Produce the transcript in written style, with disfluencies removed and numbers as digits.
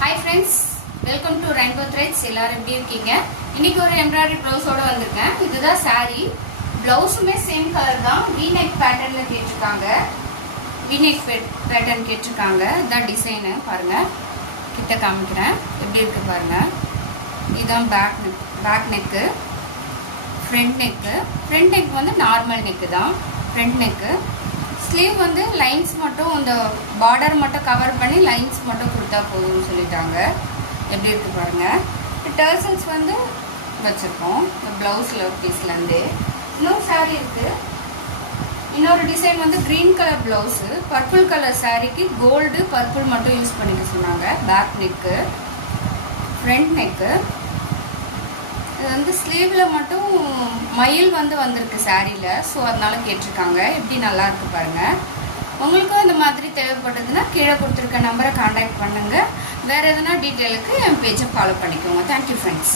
Hi friends, welcome to rainbow threads. எல்லாரும் எப்படி இருக்கீங்க? இன்னைக்கு ஒரு எம்ப்ராய்டரி ப்ளவுஸோட வந்திருக்கேன். இதுதான் சாரீ. ப்ளவுஸுமே சேம் கலர் தான். வீநெக் பேட்டர்ன்ல கேட்டிருக்காங்க. வீநெக் பேட்டர்ன் கேட்டிருக்காங்க. இதுதான் டிசைனு. பாருங்க, கிட்ட காமிக்கிறேன் எப்படி இருக்கு பாருங்க. இதுதான் பேக் நெக்கு. ஃப்ரண்ட் நெக் வந்து நார்மல் நெக்கு தான். Front neck. ஸ்லீவ் வந்து லைன்ஸ் மட்டும், இந்த பார்டர் மட்டும் கவர் பண்ணி லைன்ஸ் மட்டும் கொடுத்தா போதும்னு சொல்லிட்டாங்க. எப்படி இருக்கு பாருங்க. டர்சல்ஸ் வந்து வச்சுருக்கோம் இந்த ப்ளவுஸில் பீஸ்லேருந்து. இன்னொரு சாரீ இருக்குது. இன்னொரு டிசைன் வந்து green colour blouse, purple colour சாரீக்கு கோல்டு பர்பிள் மட்டும் யூஸ் பண்ணிக்க சொன்னாங்க. Back neck, front neck. இது வந்து ஸ்லீவில் மட்டும் மயில் வந்து வந்திருக்கு சாரியில். ஸோ அதனால கேட்டிருக்காங்க. எப்படி நல்லா இருக்கு பாருங்கள். உங்களுக்கும் இந்த மாதிரி தேவைப்பட்டதுன்னா கீழே கொடுத்துருக்க நம்பரை கான்டாக்ட் பண்ணுங்கள். வேறு எதுனா டீட்டெயிலுக்கு என் பேஜை ஃபாலோ பண்ணிக்கோங்க. Thank you friends.